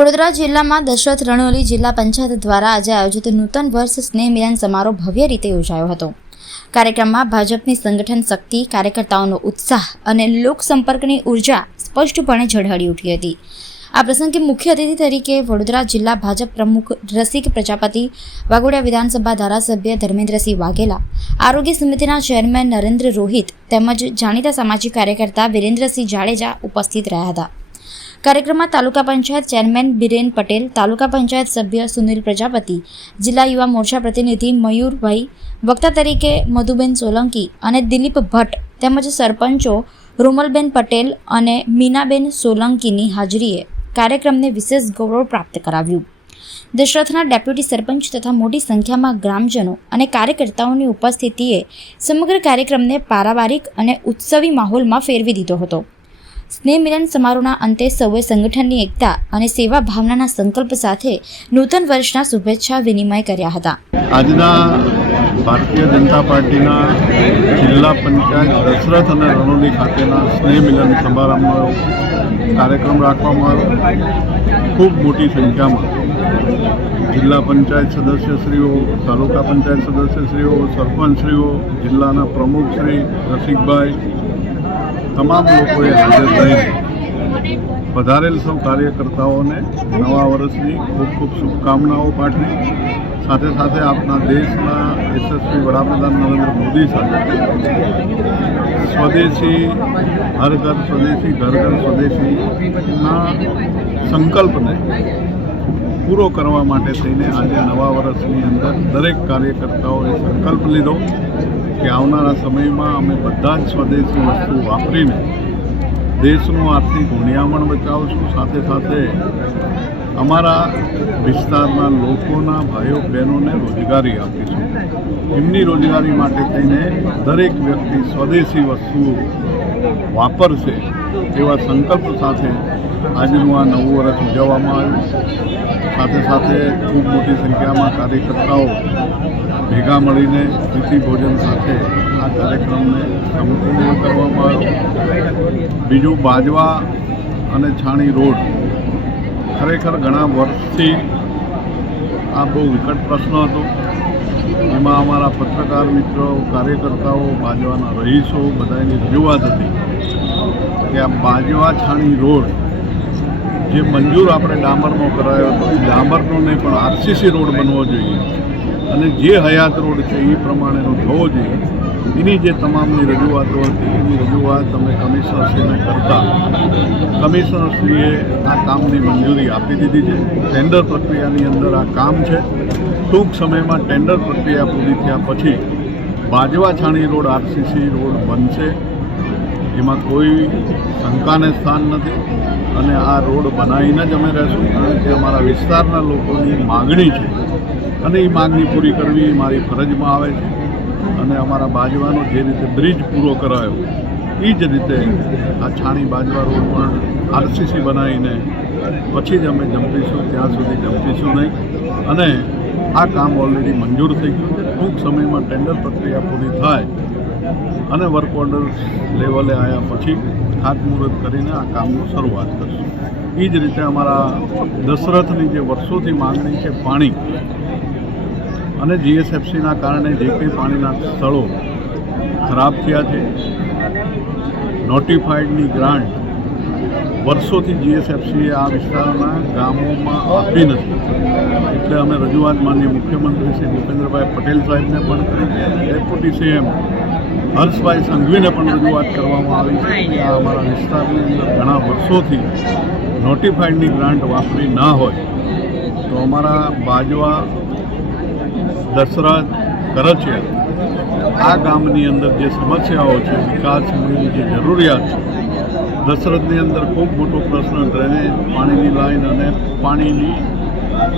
વડોદરા જિલ્લામાં દશરથ રણોલી જિલ્લા પંચાયત દ્વારા આજે આયોજિત નૂતન વર્ષ સ્નેહ મિલન સમારોહ ભવ્ય રીતે યોજાયો હતો કાર્યક્રમમાં ભાજપની સંગઠન શક્તિ કાર્યકર્તાઓનો ઉત્સાહ અને લોકસંપર્કની ઉર્જા સ્પષ્ટપણે ઝળહળી ઉઠી હતી આ પ્રસંગે મુખ્ય અતિથિ તરીકે વડોદરા જિલ્લા ભાજપ પ્રમુખ રસિક પ્રજાપતિ વાઘોડિયા વિધાનસભા ધારાસભ્ય ધર્મેન્દ્રસિંહ વાઘેલા આરોગ્ય સમિતિના ચેરમેન નરેન્દ્ર રોહિત તેમજ જાણીતા સામાજિક કાર્યકર્તા વિરેન્દ્રસિંહ જાડેજા ઉપસ્થિત રહ્યા હતા કાર્યક્રમમાં તાલુકા પંચાયત ચેરમેન બિરેન પટેલ તાલુકા પંચાયત સભ્ય સુનિલ પ્રજાપતિ જિલ્લા યુવા મોરચા પ્રતિનિધિ મયુરભાઈ વક્તા તરીકે મધુબેન સોલંકી અને દિલીપ ભટ્ટ તેમજ સરપંચો રૂમલબેન પટેલ અને મીનાબેન સોલંકીની હાજરીએ કાર્યક્રમને વિશેષ ગૌરવ પ્રાપ્ત કરાવ્યું દશરથના ડેપ્યુટી સરપંચ તથા મોટી સંખ્યામાં ગ્રામજનો અને કાર્યકર્તાઓની ઉપસ્થિતિએ સમગ્ર કાર્યક્રમને પારિવારિક અને ઉત્સવી માહોલમાં ફેરવી દીધો હતો સ્નેહમિલન સમારોહના અંતે સૌએ સંગઠનની એકતા અને સેવા ભાવનાના સંકલ્પ સાથે નૂતન વર્ષના શુભેચ્છા વિનિમય કર્યા હતા આજના ભારતીય જનતા પાર્ટીના જિલ્લા પંચાયત દશરથ અને રણોલી ખાતેના સ્નેહમિલન સમારંભનો કાર્યક્રમ રાખવામાં આવ્યો ખૂબ મોટી સંખ્યામાં જિલ્લા પંચાયત સદસ્યશ્રીઓ તાલુકા પંચાયત સદસ્યશ્રીઓ સરપંચશ્રીઓ જિલ્લાના પ્રમુખશ્રી રસિકભાઈ તમામ લોકોએ હાજર રહીને વધારેલ સૌ કાર્યકર્તાઓને નવા વર્ષની ખૂબ ખૂબ શુભકામનાઓ પાઠવી સાથે સાથે આપણા દેશના યશસ્વી વડાપ્રધાન નરેન્દ્ર મોદી સાથે સ્વદેશી હર ઘર સ્વદેશી ઘર ઘર સ્વદેશીના સંકલ્પને પૂરો કરવા માટે થઈને આજે નવા વર્ષની અંદર દરેક કાર્યકર્તાઓએ સંકલ્પ લીધો કે આવનારા સમયમાં અમે બધા જ સ્વદેશી વસ્તુ વાપરીને દેશનું આર્થિક ઉણિયામણ બચાવશું સાથે સાથે અમારા વિસ્તારના લોકોના ભાઈઓ બહેનોને રોજગારી આપીશું એમની રોજગારી માટે થઈને દરેક વ્યક્તિ સ્વદેશી વસ્તુઓ વાપરશે એવા સંકલ્પ સાથે આજે હું આ નવું વર્ષ ઉજવવામાં આવ્યું સાથે સાથે ખૂબ મોટી સંખ્યામાં કાર્યકર્તાઓ ભેગા મળીને પ્રીતિ ભોજન સાથે આ કાર્યક્રમને સંપૂર્ણ કરવામાં આવ્યો બીજું બાજવા અને છાણી રોડ ખરેખર ઘણા વર્ષથી આ બહુ વિકટ પ્રશ્ન હતો એમાં અમારા પત્રકાર મિત્રો કાર્યકર્તાઓ બાજવાના રહીશો બધાની રજૂઆત હતી કે આ બાજવા છાણી રોડ જે મંજૂર આપણે ડામરનો કરાયો હતો ડામરનો નહીં પણ આરસીસી રોડ બનવો જોઈએ અને જે હયાત રોડ છે એ પ્રમાણેનો થવો જોઈએ એની જે તમામની રજૂઆતો હતી એની રજૂઆત તમે કમિશનરશ્રીને કરતા કમિશનરશ્રીએ આ કામની મંજૂરી આપી દીધી છે ટેન્ડર પ્રક્રિયાની અંદર આ કામ છે ટૂંક સમયમાં ટેન્ડર પ્રક્રિયા પૂરી થયા પછી Bajwa Chhani road RCC road બનશે એમાં કોઈ શંકાને સ્થાન નથી અને આ રોડ બનાવીને જ અમે રહેશું કારણ કે અમારા વિસ્તારના લોકોની માગણી છે અને એ માગણી પૂરી કરવી એ મારી ફરજમાં આવે છે અને અમારા બાજવાનો જે રીતે બ્રિજ પૂરો કરાયો એ જ રીતે આ છાણી બાજવા રોડ પણ આરસીસી બનાવીને પછી જ અમે જંપીશું ત્યાં સુધી જંપીશું નહીં અને આ કામ ઓલરેડી મંજૂર થઈ ગયું છે ટૂંક સમયમાં ટેન્ડર પ્રક્રિયા પૂરી થાય અને વર્ક ઓર્ડર લેવલે આવ્યા પછી ખાતમુહૂર્ત કરીને આ કામનું શરૂઆત કરશું એ જ રીતે અમારા દશરથની જે વર્ષોથી માંગણી છે પાણી અને જીએસએફસીના કારણે જે કંઈ પાણીના સ્થળો ખરાબ થયા છે નોટિફાઈડની ગ્રાન્ટ વર્ષોથી જીએસએફસીએ આ વિસ્તારના ગામોમાં આપી નથી એટલે અમે રજૂઆત માન્ય મુખ્યમંત્રી શ્રી ભૂપેન્દ્રભાઈ પટેલ સાહેબને પણ કરી ડેપ્યુટી સીએમ હર્ષભાઈ સંઘવીને પણ રજૂઆત કરવામાં આવી છે કે આ અમારા વિસ્તારની અંદર ઘણા વર્ષોથી નોટિફાઈડની ગ્રાન્ટ વાપરી ના હોય તો અમારા બાજવા દસરા કરચિયા આ ગામની અંદર જે સમસ્યાઓ છે વિકાસની જે જરૂરિયાત છે દશરથની અંદર ખૂબ મોટો પ્રશ્ન ડ્રેનેજ પાણીની લાઈન અને પાણીની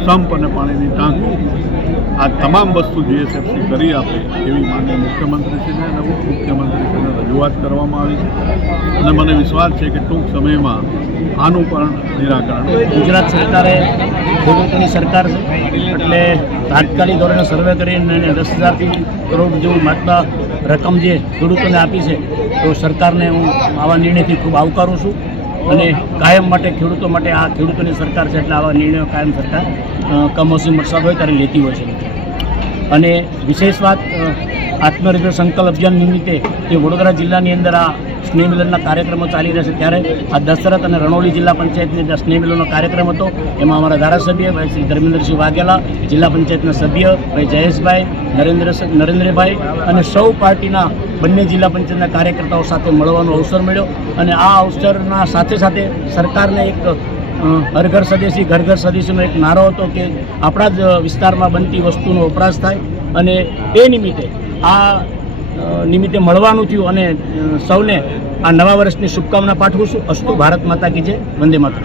સંપ અને પાણીની ટાંકી આ તમામ વસ્તુ જીએસએફસી કરી આપે એવી માન્ય મુખ્યમંત્રીશ્રીને અને ઉપમુખ્યમંત્રીશ્રીને રજૂઆત કરવામાં આવી છે અને મને વિશ્વાસ છે કે ટૂંક સમયમાં આનું પણ નિરાકરણ ગુજરાત સરકારે ખેડૂતોની સરકાર છે એટલે તાત્કાલિક ધોરણે સર્વે કરીને એને દસ હજારથી કરોડ જેવું માત્ર રકમ જે ખેડૂતોને આપી છે તો સરકારને હું આવા નિર્ણયથી ખૂબ આવકારું છું અને કાયમ માટે ખેડૂતો માટે આ ખેડૂતોની સરકાર છે એટલે આવા નિર્ણયો કાયમ સરકાર કમોસમી વરસાદ હોય ત્યારે લેતી હોય છે અને વિશેષ વાત આત્મનિર્ભર સંકલ્પ અભિયાન નિમિત્તે તે વડોદરા જિલ્લાની અંદર આ સ્નેહ કાર્યક્રમો ચાલી રહેશે ત્યારે આ દશરથ અને રણોલી જિલ્લા પંચાયતની જે સ્નેહ મિલનનો કાર્યક્રમ હતો એમાં અમારા ધારાસભ્ય ભાઈ શ્રી ધર્મેન્દ્રસિંહ વાઘેલા જિલ્લા પંચાયતના સભ્ય ભાઈ જયેશભાઈ નરેન્દ્ર નરેન્દ્રભાઈ અને સૌ પાર્ટીના બંને જિલ્લા પંચાયતના કાર્યકર્તાઓ સાથે મળવાનો અવસર મળ્યો અને આ અવસરના સાથે સાથે સરકારને એક હર ઘર સ્વદેશી ઘર ઘર સ્વદેશીનો એક નારો હતો કે આપણા જ વિસ્તારમાં બનતી વસ્તુનો વપરાશ થાય અને એ નિમિત્તે આ નિમિત્તે મળવાનું થયું અને સૌને આ નવા વર્ષની શુભકામના પાઠવું છું અસ્તુ ભારત માતા કી જય વંદે માતા